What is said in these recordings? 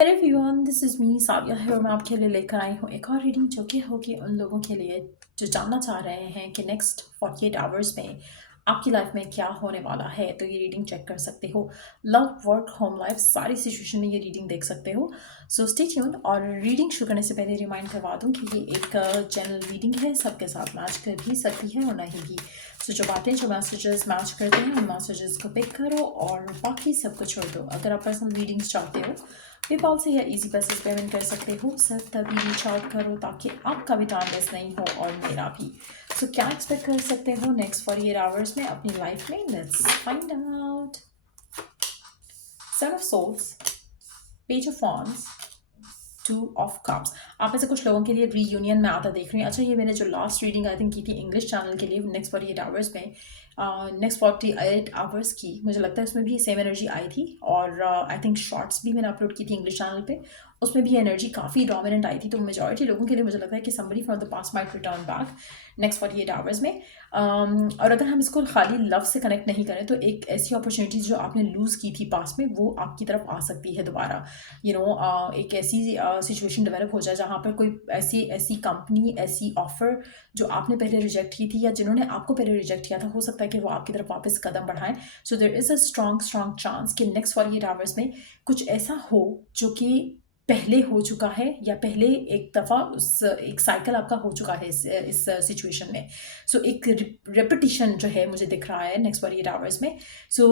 Hello everyone, this is me Savia है और मैं आपके लिए लेकर आई हूँ एक और रीडिंग जो कि होगी उन लोगों के लिए जो जानना चाह रहे हैं कि नेक्स्ट 48 आवर्स में आपकी लाइफ में क्या होने वाला है। तो ये रीडिंग चेक कर सकते हो। लव, वर्क, होम लाइफ, सारी सिचुएशन में ये रीडिंग देख सकते हो। So stay tuned. और रीडिंग शुरू करने से पहले रिमाइंड करवा दूँ कि ये एक जनरल रीडिंग है, सबके साथ मैच कर भी सकती है और नहीं भी। सो जो बातें, जो मैसेजेस मैच करते हैं उन मैसेजेस को पिक करो और बाकी सब कुछ छोड़ दो। अगर आप पर्सनल रीडिंग्स चाहते हो पेपाल से या इजी पैसे पेमेंट कर सकते हो। सिर्फ तभी रीच आउट करो ताकि आपका भी टाइम वेस्ट नहीं हो और मेरा भी। सो क्या एक्सपेक्ट कर सकते हो नेक्स्ट 48 आवर्स में अपनी लाइफ में? Let's find out. Seven of souls, page of wands, two of cups. आप में से कुछ लोगों के लिए रीयूनियन में आता देख रही हूँ। अच्छा, ये मैंने जो लास्ट रीडिंग आई थिंक की थी इंग्लिश चैनल के लिए नेक्स्ट 48 आवर्स में, नेक्स्ट 48 आवर्स की, मुझे लगता है उसमें भी सेम एनर्जी आई थी। और आई थिंक शॉर्ट्स भी मैंने अपलोड की थी इंग्लिश चैनल पे, उसमें भी एनर्जी काफ़ी डोमिनेंट आई थी। तो मेजॉरिटी लोगों के लिए मुझे लगता है कि somebody from the past might return back next 48 hours में। और अगर हम इसको खाली लव से कनेक्ट नहीं करें तो एक ऐसी अपॉर्चुनिटी जो आपने लूज़ की थी पास्ट में वो आपकी तरफ आ सकती है दोबारा। एक ऐसी सिचुएशन डेवलप हो जाए जहाँ पर कोई ऐसी ऐसी कंपनी, ऐसी ऑफर जो आपने पहले रिजेक्ट की थी या जिन्होंने आपको पहले रिजेक्ट किया था, हो सकता है कि वो आपकी तरफ वापस कदम बढ़ाएं। So there is a strong strong chance कि नेक्स्ट 48 आवर्स में कुछ ऐसा हो जो कि पहले हो चुका है या पहले एक दफ़ा उस एक साइकिल आपका हो चुका है इस सिचुएशन में। सो एक रेपिटिशन जो है मुझे दिख रहा है नेक्स्ट 48 आवर्स में। सो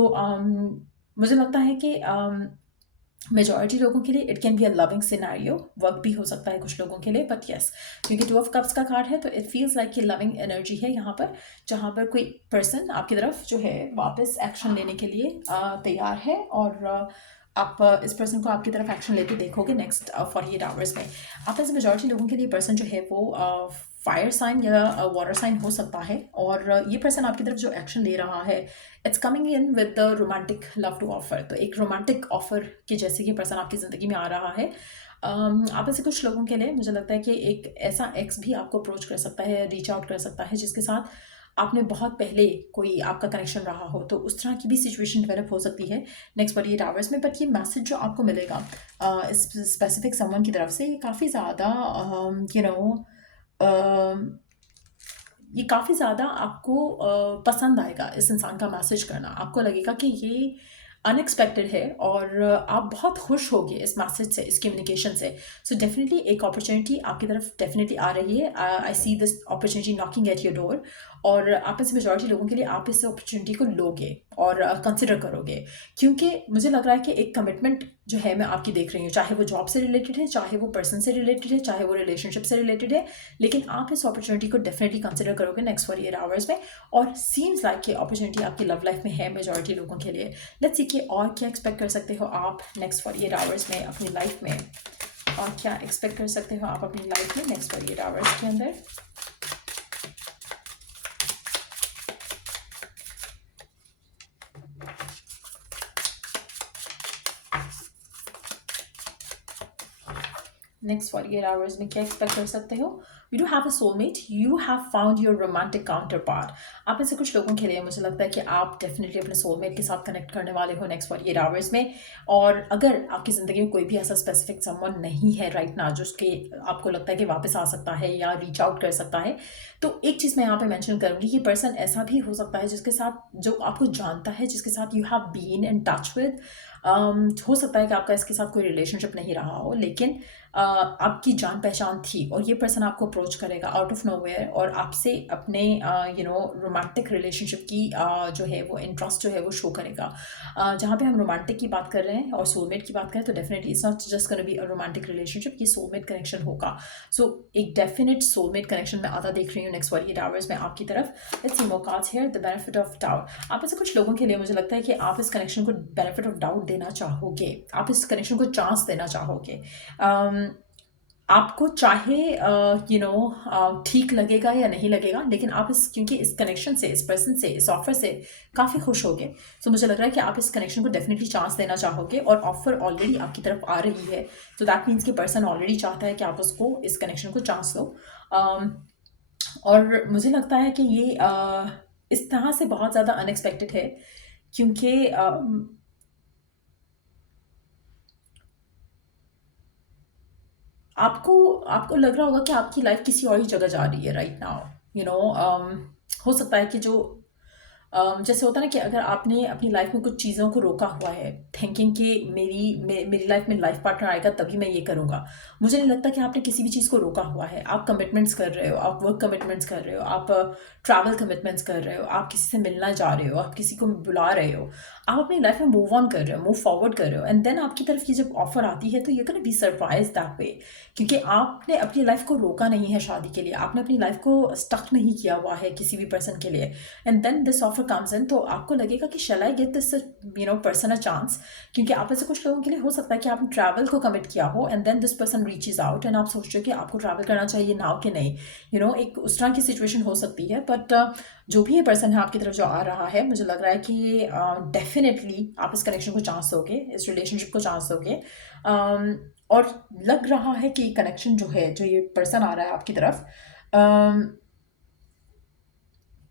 मुझे लगता है कि मेजॉरिटी लोगों के लिए it can be a loving scenario. Work भी हो सकता है कुछ लोगों के लिए, बट यस, क्योंकि टू ऑफ कप्स का कार्ड है तो इट फील्स लाइक कि लविंग एनर्जी है यहाँ पर, जहाँ पर कोई पर्सन आपकी तरफ जो है वापस एक्शन लेने के लिए तैयार है। और आप इस पर्सन को आपकी तरफ एक्शन लेते देखोगे नेक्स्ट 48 आवर्स में। आप ऐसे मेजॉरिटी लोगों के लिए पर्सन जो है वो फायर साइन या वाटर साइन हो सकता है। और ये पर्सन आपकी तरफ जो एक्शन ले रहा है, it's coming in with the romantic love to offer. तो एक रोमांटिक ऑफर के जैसे कि पर्सन आपकी ज़िंदगी में आ रहा है। आप ऐसे कुछ लोगों के लिए मुझे लगता है कि एक ऐसा एक्स भी आपको अप्रोच कर सकता है, रीच आउट कर सकता है, जिसके साथ आपने बहुत पहले कोई आपका कनेक्शन रहा हो। तो उस तरह की भी सिचुएशन डेवलप हो सकती है नेक्स्ट 48 आवर्स में। बट ये मैसेज जो आपको मिलेगा इस स्पेसिफिक समवन की तरफ से, ये काफ़ी ज़्यादा ये काफ़ी ज़्यादा आपको पसंद आएगा। इस इंसान का मैसेज करना आपको लगेगा कि ये अनएक्सपेक्टेड है और आप बहुत खुश होगे इस मैसेज से, इस कम्युनिकेशन से। सो डेफिनेटली एक अपॉर्चुनिटी आपकी तरफ डेफिनेटली आ रही है। I see this opportunity knocking at your door. और आप में से मेजॉरिटी लोगों के लिए आप इस अपॉर्चुनिटी को लोगे और कंसिडर करोगे, क्योंकि मुझे लग रहा है कि एक कमिटमेंट जो है मैं आपकी देख रही हूँ, चाहे वो जॉब से रिलेटेड है, चाहे वो पर्सन से रिलेटेड है, चाहे वो रिलेशनशिप से रिलेटेड है, लेकिन आप इस अपॉर्चुनिटी को डेफिनेटली कंसिडर करोगे नेक्स्ट 48 आवर्स में। और सीम्स लाइक कि अपॉर्चुनिटी आपकी लव लाइफ में है मेजॉरिटी लोगों के लिए। लेट्स सी कि और क्या एक्सपेक्ट कर सकते हो आप नेक्स्ट 48 आवर्स में अपनी लाइफ में, और क्या एक्सपेक्ट कर सकते हो आप अपनी लाइफ में नेक्स्ट 48 आवर्स के अंदर। नेक्स्ट 48 आवर्स में क्या एक्सपेक्ट कर सकते हो? You do have a soulmate, you have found your romantic counter part. आप ऐसे कुछ लोगों के लिए मुझे लगता है कि आप डेफिनेटली अपने सोलमेट के साथ कनेक्ट करने वाले हो नेक्स्ट 48 आवर्स में। और अगर आपकी ज़िंदगी में कोई भी ऐसा स्पेसिफिक समवन नहीं है राइट ना, जिसके आपको लगता है कि वापस आ सकता है या रीच आउट कर सकता है, तो एक चीज़ मैं यहाँ पे मेंशन करूँगी कि पर्सन ऐसा भी हो सकता है जिसके साथ, जो आपको जानता है, जिसके साथ you have been in touch with. हो सकता है कि आपका इसके साथ कोई रिलेशनशिप नहीं रहा हो, लेकिन आपकी जान पहचान थी और ये पर्सन आपको अप्रोच करेगा आउट ऑफ नोवेयर और आपसे अपने रोमांटिक रिलेशनशिप की जो है वो इंटरेस्ट जो है वो शो करेगा। जहाँ पे हम रोमांटिक की बात कर रहे हैं और सोलमेट की बात करें तो definitely it's not just gonna be a romantic relationship, ये सोलमेट कनेक्शन होगा। सो एक डेफिनेट सोलमेट कनेक्शन में आता देख रही हूँ नेक्स्ट 48 आवर्स में आपकी तरफ। Let's see more cards here. The benefit of doubt. आप ऐसे कुछ लोगों के लिए मुझे लगता है कि आप इस कनेक्शन को बेनिफिट ऑफ डाउट देना चाहोगे, आप इस कनेक्शन को चांस देना चाहोगे। आपको चाहे ठीक लगेगा या नहीं लगेगा, लेकिन आप इस, क्योंकि इस कनेक्शन से, इस पर्सन से, इस ऑफर से काफ़ी खुश होगे। सो मुझे लग रहा है कि आप इस कनेक्शन को डेफिनेटली चांस देना चाहोगे और ऑफर ऑलरेडी आपकी तरफ आ रही है। तो दैट मीन्स कि पर्सन ऑलरेडी चाहता है कि आप उसको, इस कनेक्शन को चांस दो। और मुझे लगता है कि ये इस तरह से बहुत ज़्यादा अनएक्सपेक्टेड है, क्योंकि आपको आपको लग रहा होगा कि आपकी लाइफ किसी और ही जगह जा रही है राइट नाउ। यू नो हो सकता है कि जो जैसे होता है ना कि अगर आपने अपनी लाइफ में कुछ चीज़ों को रोका हुआ है, थिंकिंग कि मेरी लाइफ में लाइफ पार्टनर आएगा तभी मैं ये करूँगा। मुझे नहीं लगता कि आपने किसी भी चीज़ को रोका हुआ है। आप कमिटमेंट्स कर रहे हो, आप वर्क कमिटमेंट्स कर रहे हो, आप ट्रैवल कमिटमेंट्स कर रहे हो, आप किसी से मिलना जा रहे हो, आप किसी को बुला रहे हो, आप अपनी लाइफ में मूव ऑन कर रहे हो, मूव फॉरवर्ड कर रहे हो, एंड देन आपकी तरफ ये जब ऑफर आती है तो you can be surprise that way, क्योंकि आपने अपनी लाइफ को रोका नहीं है शादी के लिए, आपने अपनी लाइफ को स्टक नहीं किया हुआ है किसी भी पर्सन के लिए, and then this offer comes in, तो आपको लगेगा कि shall I get this person a chance. क्योंकि आप ऐसे कुछ लोगों के लिए हो सकता है कि आपने ट्रैवल को कमिट किया हो and then this person reaches out and आप सोच रहे हो कि आपको ट्रैवल करना चाहिए नाउ कि नहीं, एक उस तरह की सिचुएशन हो सकती है। बट जो भी ये पर्सन है आपकी तरफ जो आ रहा है, मुझे लग रहा है कि डेफिनेटली आप इस कनेक्शन को चांस दोगे, इस रिलेशनशिप को चांस दोगे। और लग रहा है कि कनेक्शन जो है, जो ये पर्सन आ रहा है आपकी तरफ,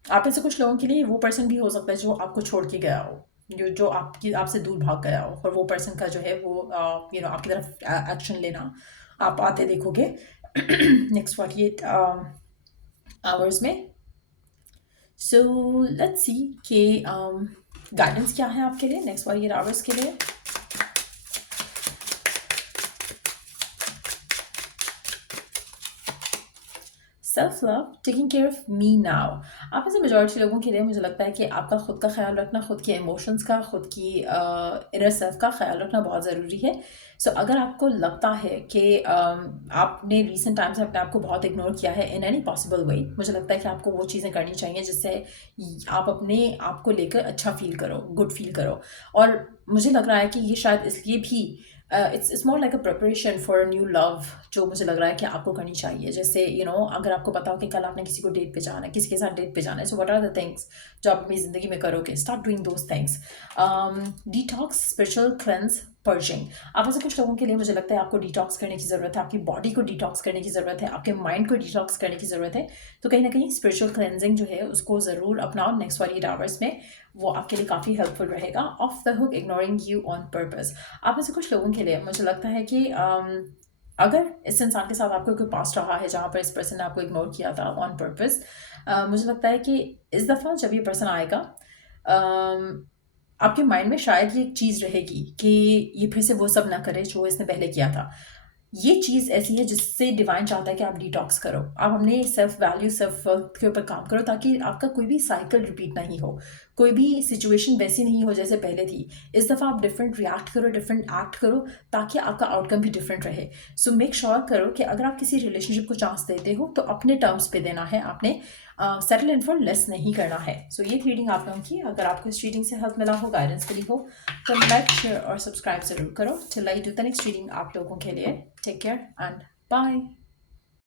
आप में से कुछ लोगों के लिए वो पर्सन भी हो सकता है जो आपको छोड़ के गया हो, जो आपकी आपसे दूर भाग गया हो, और वो पर्सन का जो है वो आपकी तरफ एक्शन लेना आप आते देखोगे नेक्स्ट 48 आवर्स में। सो लेट्स सी कि गाइडेंस क्या है आपके लिए नेक्स्ट 48 आवर्स के लिए। Self love, taking care of me now. आप में से मेजॉरिटी लोगों के लिए मुझे लगता है कि आपका खुद का ख्याल रखना, खुद के इमोशंस का, खुद की इनर सेल्फ का ख्याल रखना बहुत ज़रूरी है। सो अगर आपको लगता है कि आपने रिसेंट टाइम्स में अपने आप को बहुत इग्नोर किया है इन एनी पॉसिबल वे, मुझे लगता है कि आपको वो चीज़ें करनी चाहिए जिससे आप अपने आप को लेकर अच्छा फील करो, गुड फील करो। और मुझे लग रहा है कि ये शायद इसलिए भी it's more like a preparation for a new love, जो मुझे लग रहा है कि आपको करनी चाहिए। जैसे अगर आपको पता हो कि कल आपने किसी को डेट पे जाना है, किसी के साथ डेट पे जाना है, so what are the things जो आप अपनी ज़िंदगी में करोगे, start doing those things. Detox, spiritual cleanse, purging. आप ऐसे कुछ लोगों के लिए मुझे लगता है आपको डिटॉक्स करने की ज़रूरत है, आपकी बॉडी को डिटॉक्स करने की ज़रूरत है, आपके माइंड को डिटॉक्स करने की ज़रूरत है। तो कहीं ना कहीं स्पिरिचुअल क्लेंजिंग जो है उसको ज़रूर अपनाओ नेक्स्ट 48 आवर्स में, वो आपके लिए काफ़ी हेल्पफुल रहेगा। Of the hook, ignoring you on purpose. आप में से कुछ लोगों के लिए मुझे लगता है कि अगर इस इंसान के साथ आपको कोई पास्ट रहा है जहाँ पर इस पर्सन ने आपको इग्नोर किया था ऑन पर्पस, मुझे लगता है कि इस दफ़ा जब ये पर्सन आएगा, आपके माइंड में शायद ये एक चीज़ रहेगी कि ये फिर से वो सब ना करे जो इसने पहले किया था। ये चीज़ ऐसी है जिससे डिवाइन चाहता है कि आप डिटॉक्स करो, आप अपने सेल्फ वैल्यू, सेल्फ वर्थ के ऊपर काम करो, ताकि आपका कोई भी साइकिल रिपीट नहीं हो, कोई भी सिचुएशन वैसी नहीं हो जैसे पहले थी। इस दफ़ा आप डिफरेंट रिएक्ट करो, डिफरेंट एक्ट करो, ताकि आपका आउटकम भी डिफरेंट रहे। सो मेक श्योर करो कि अगर आप किसी रिलेशनशिप को चांस देते हो तो अपने टर्म्स पे देना है, आपने सेटल इन फॉर लेस नहीं करना है। सो ये रीडिंग आप लोगों की, अगर आपको इस रीडिंग से हेल्प मिला हो, गाइडेंस मिली हो, तो लाइक, शेयर और सब्सक्राइब ज़रूर करो। Till I do the next reading आप लोगों के लिए, टेक केयर एंड बाय।